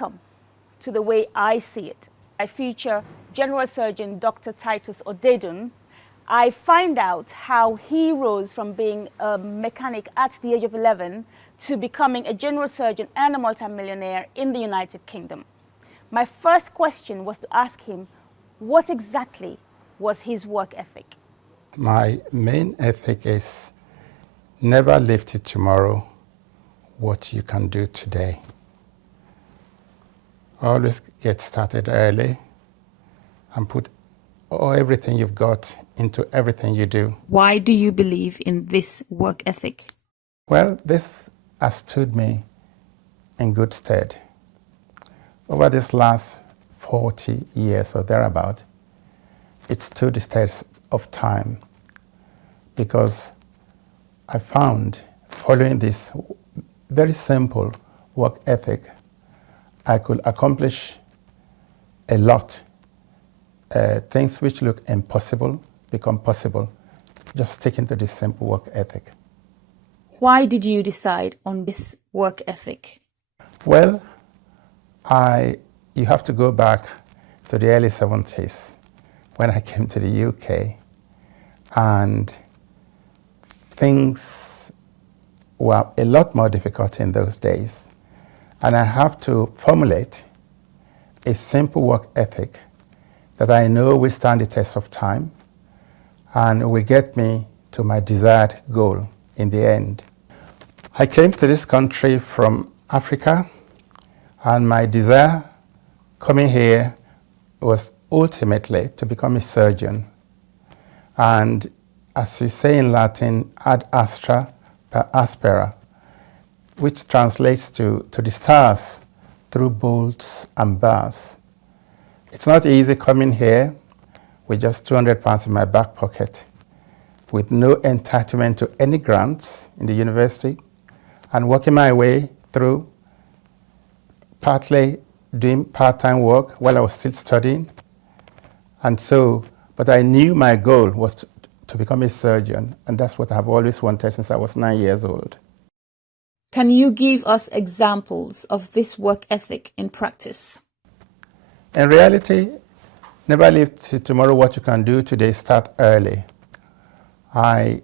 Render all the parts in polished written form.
Welcome to The Way I See It. I feature General Surgeon Dr. Titus Odedun. I find out how he rose from being a mechanic at the age of 11 to becoming a general surgeon and a multi-millionaire in the United Kingdom. My first question was to ask him, what exactly was his work ethic? My main ethic is never leave to tomorrow what you can do today. Always get started early and put everything you've got into everything you do. Why do you believe in this work ethic? Well, this has stood me in good stead. Over this last 40 years or thereabout, it stood the test of time because I found, following this very simple work ethic, I could accomplish a lot. Things which look impossible become possible, just sticking to this simple work ethic. Why did you decide on this work ethic? Well, you have to go back to the early 70s when I came to the UK, and things were a lot more difficult in those days. And I have to formulate a simple work ethic that I know will stand the test of time and will get me to my desired goal in the end. I came to this country from Africa, and my desire coming here was ultimately to become a surgeon. And as you say in Latin, ad astra per aspera, which translates to the stars through bolts and bars. It's not easy coming here with just 200 pounds in my back pocket, with no entitlement to any grants in the university, and working my way through, partly doing part-time work while I was still studying. And so, but I knew my goal was to become a surgeon, and that's what I've always wanted since I was 9 years old. Can you give us examples of this work ethic in practice? In reality, never leave to tomorrow what you can do today, start early. I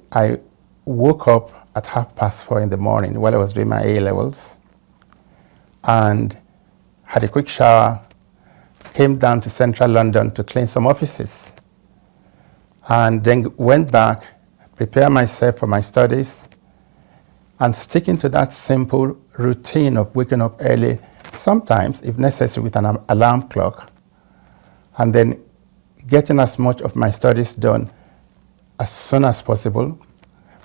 woke up at 4:30 in the morning while I was doing my A-levels and had a quick shower, came down to central London to clean some offices, and then went back, prepared myself for my studies, and sticking to that simple routine of waking up early, sometimes, if necessary, with an alarm clock, and then getting as much of my studies done as soon as possible,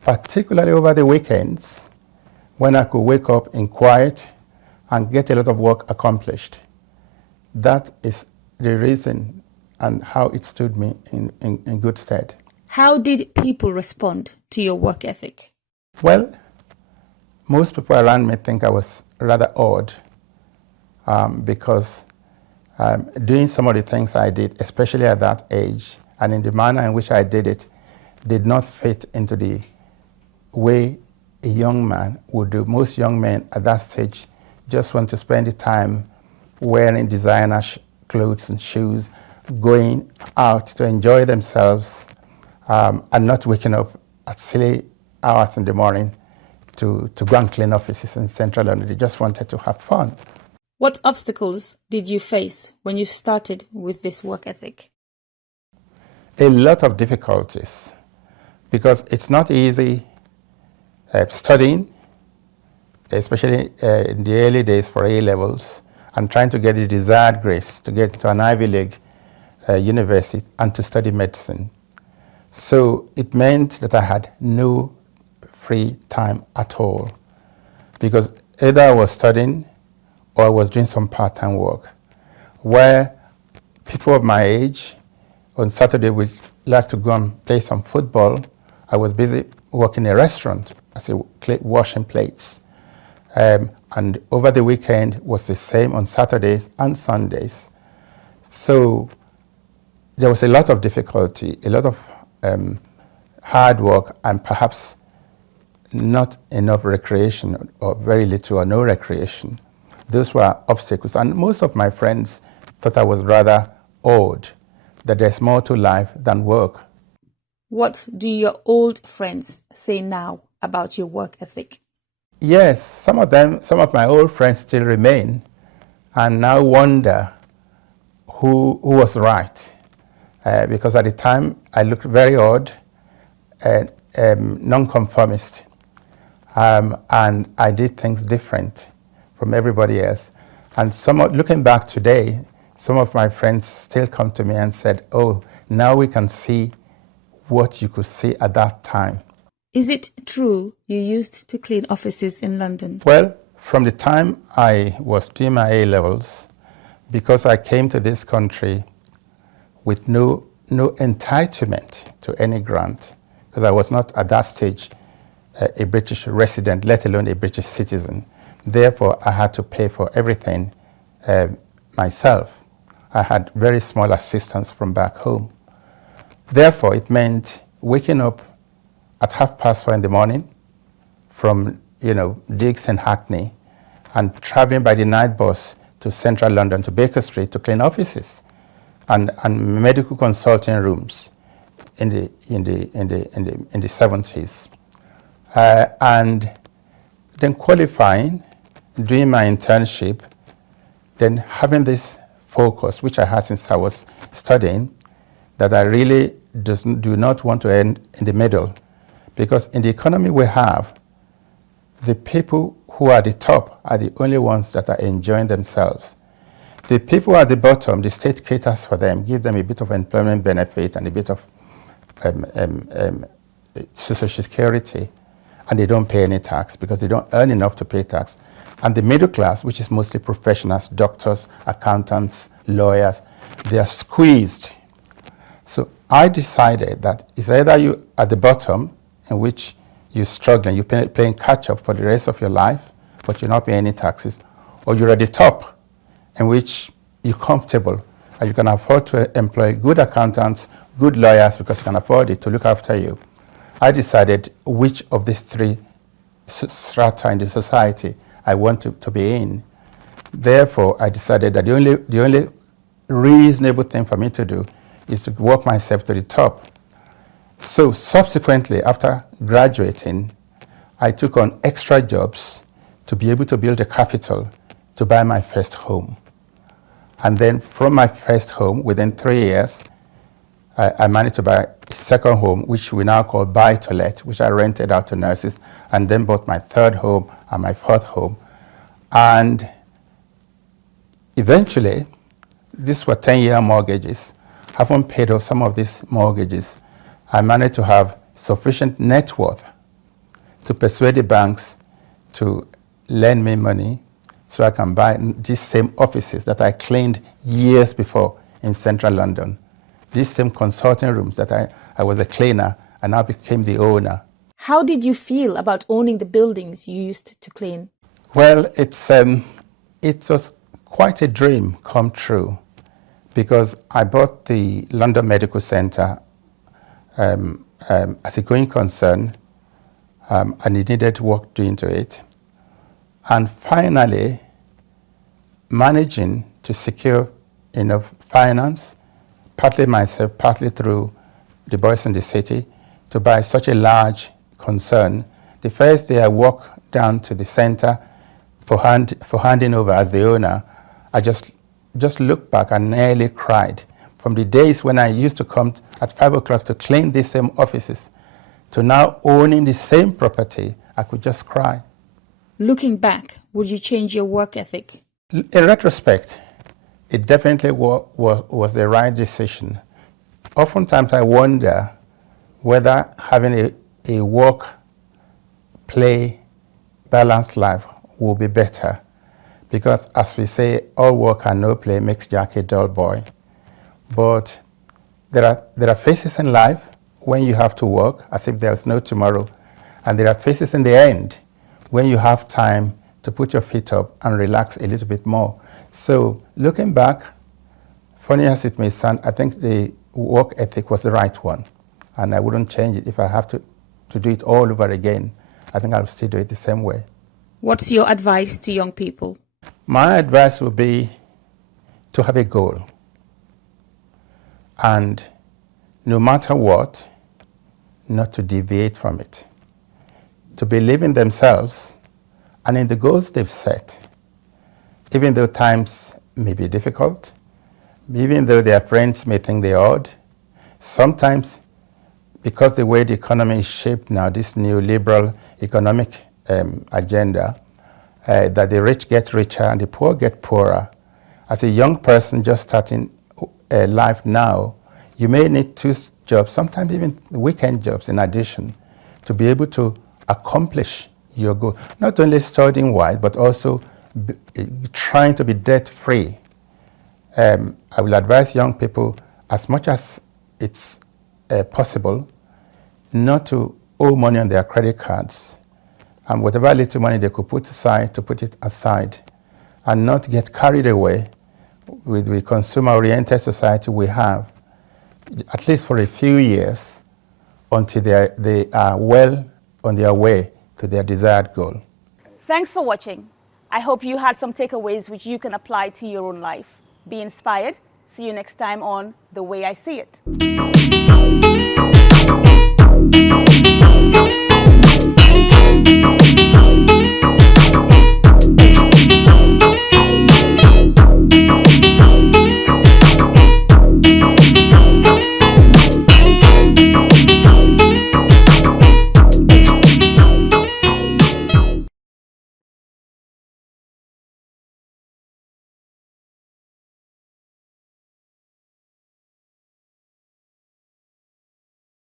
particularly over the weekends, when I could wake up in quiet and get a lot of work accomplished. That is the reason and how it stood me in good stead. How did people respond to your work ethic? Well, most people around me think I was rather odd because doing some of the things I did, especially at that age, and in the manner in which I did it, did not fit into the way a young man would do. Most young men at that stage just want to spend the time wearing designer clothes and shoes, going out to enjoy themselves, and not waking up at silly hours in the morning to go and clean offices in central London. They just wanted to have fun. What obstacles did you face when you started with this work ethic? A lot of difficulties, because it's not easy studying, especially in the early days for A-levels, and trying to get the desired grades to get to an Ivy League university and to study medicine. So it meant that I had no free time at all, because either I was studying or I was doing some part-time work, where people of my age on Saturday would like to go and play some football. I was busy working in a restaurant as a washing plates. And over the weekend was the same on Saturdays and Sundays. So there was a lot of difficulty, a lot of hard work, and perhaps not enough recreation, or very little or no recreation. Those were obstacles. And most of my friends thought I was rather odd, that there's more to life than work. What do your old friends say now about your work ethic? Yes, some of my old friends still remain and now wonder who was right. Because at the time I looked very odd and nonconformist. And I did things different from everybody else. And looking back today, some of my friends still come to me and said, oh, now we can see what you could see at that time. Is it true you used to clean offices in London? Well, from the time I was doing my A-levels, because I came to this country with no entitlement to any grant, because I was not at that stage a British resident, let alone a British citizen. Therefore, I had to pay for everything myself. I had very small assistance from back home. Therefore, it meant waking up at 4:30 in the morning from, Diggs and Hackney, and traveling by the night bus to central London, to Baker Street, to clean offices and medical consulting rooms in the 70s. And then qualifying, doing my internship, then having this focus, which I had since I was studying, that I really do not want to end in the middle. Because in the economy we have, the people who are at the top are the only ones that are enjoying themselves. The people at the bottom, the state caters for them, give them a bit of employment benefit and a bit of social security, and they don't pay any tax because they don't earn enough to pay tax. And the middle class, which is mostly professionals, doctors, accountants, lawyers, they are squeezed. So I decided that it's either you at the bottom, in which you're struggling, you're playing catch up for the rest of your life, but you're not paying any taxes, or you're at the top, in which you're comfortable and you can afford to employ good accountants, good lawyers, because you can afford it to look after you. I decided which of these three strata in the society I want to be in. Therefore, I decided that the only reasonable thing for me to do is to work myself to the top. So subsequently, after graduating, I took on extra jobs to be able to build a capital to buy my first home. And then from my first home, within 3 years, I managed to buy a second home, which we now call buy-to-let, which I rented out to nurses, and then bought my third home and my fourth home. And eventually, these were 10-year mortgages. Having paid off some of these mortgages, I managed to have sufficient net worth to persuade the banks to lend me money so I can buy these same offices that I cleaned years before in central London. These same consulting rooms that I was a cleaner and now became the owner. How did you feel about owning the buildings you used to clean? Well, it was quite a dream come true, because I bought the London Medical Centre as a going concern, and it needed work doing to it. And finally, managing to secure enough finance, partly myself, partly through the boys in the city, to buy such a large concern. The first day I walked down to the center for handing over as the owner, I just looked back and nearly cried. From the days when I used to come at 5 o'clock to clean these same offices, to now owning the same property, I could just cry. Looking back, would you change your work ethic? In retrospect, it definitely was the right decision. Oftentimes I wonder whether having a work, play, balanced life will be better. Because as we say, all work and no play makes Jack a dull boy. But there are phases in life when you have to work as if there's no tomorrow. And there are phases in the end when you have time to put your feet up and relax a little bit more. So looking back, funny as it may sound, I think the work ethic was the right one. And I wouldn't change it. If I have to do it all over again, I think I'll still do it the same way. What's your advice to young people? My advice would be to have a goal. And no matter what, not to deviate from it. To believe in themselves and in the goals they've set. Even though times may be difficult, even though their friends may think they're odd, sometimes because the way the economy is shaped now, this new liberal economic agenda, that the rich get richer and the poor get poorer. As a young person just starting life now, you may need 2 jobs, sometimes even weekend jobs in addition, to be able to accomplish your goal. Not only studying wise, but also trying to be debt-free. I will advise young people, as much as it's possible, not to owe money on their credit cards, and whatever little money they could put aside, to put it aside, and not get carried away with the consumer-oriented society we have, at least for a few years, until they are well on their way to their desired goal. Thanks for watching. I hope you had some takeaways which you can apply to your own life. Be inspired. See you next time on The Way I See It.